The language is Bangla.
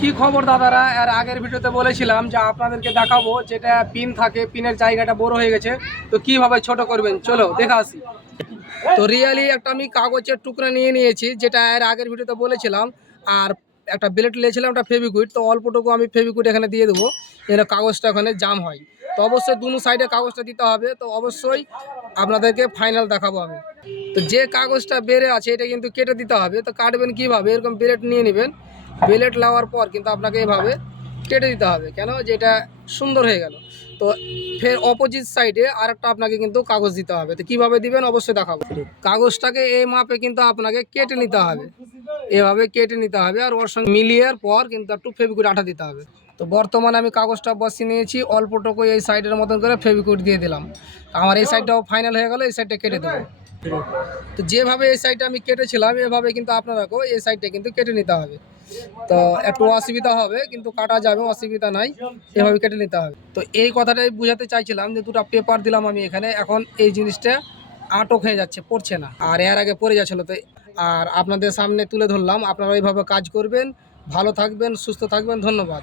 কি খবর দাদারা? এর আগের ভিডিওতে বলেছিলাম যে আপনাদেরকে দেখাবো যেটা পিন থাকে, পিনের জায়গাটা বড় হয়ে গেছে, তো কিভাবে ছোট করবেন চলো দেখা আসি। তো রিয়েলি একটা আমি কাগজের টুকরা নিয়ে নিয়েছি, যেটা এর আগের ভিডিওতে বলেছিলাম। আর একটা ব্লেড নিয়েছিলাম, একটা ফেভিকুইট। তো অল্পটুকু আমি ফেভিকুইট এখানে দিয়ে দেবো, যেন কাগজটা ওখানে জাম হয়। তো অবশ্যই দুনো সাইডে কাগজটা দিতে হবে। তো অবশ্যই আপনাদেরকে ফাইনাল দেখাবো আমি। তো যে কাগজটা বেড়ে আছে এটা কিন্তু কেটে দিতে হবে। তো কাটবেন কীভাবে? এরকম ব্লেড নিয়ে নেবেন। ব্লেড নেওয়ার পর কিন্তু আপনাকে এভাবে কেটে দিতে হবে, কেন যে এটা সুন্দর হয়ে গেল। তো ফের অপোজিট সাইডে আরেকটা আপনাকে কিন্তু কাগজ দিতে হবে। তো কীভাবে দিবেন অবশ্যই দেখাবো। কাগজটাকে এই মাপে কিন্তু আপনাকে কেটে নিতে হবে, এভাবে কেটে নিতে হবে। আর ওর সঙ্গে মিলিয়ে পর কিন্তু একটু ফেভিকুইট আঠা দিতে হবে। তো বর্তমানে আমি কাগজটা বসিয়ে নিয়েছি, অল্পটুকু এই সাইডের মতন করে ফেভিকুইট দিয়ে দিলাম। আমার এই সাইডটাও ফাইনাল হয়ে গেল, এই সাইডটা কেটে দেবো। তো যেভাবে এই সাইডটা আমি কেটেছিলাম এভাবে কিন্তু আপনারাকেও এই সাইডটা কিন্তু কেটে নিতে হবে। তো একটু অসুবিধা হবে, কিন্তু কাটা যাবে, অসুবিধা নাই, এভাবে কেটে নিতে হবে। তো এই কথাটাই বুঝাতে চাইছিলাম যে দুটো পেপার দিলাম আমি এখানে, এখন এই জিনিসটা আটক হয়ে যাচ্ছে, পড়ছে না। আর এর আগে পড়ে যাচ্ছিলো। তো আর আপনাদের সামনে তুলে ধরলাম, আপনারা এইভাবে কাজ করবেন। ভালো থাকবেন, সুস্থ থাকবেন, ধন্যবাদ।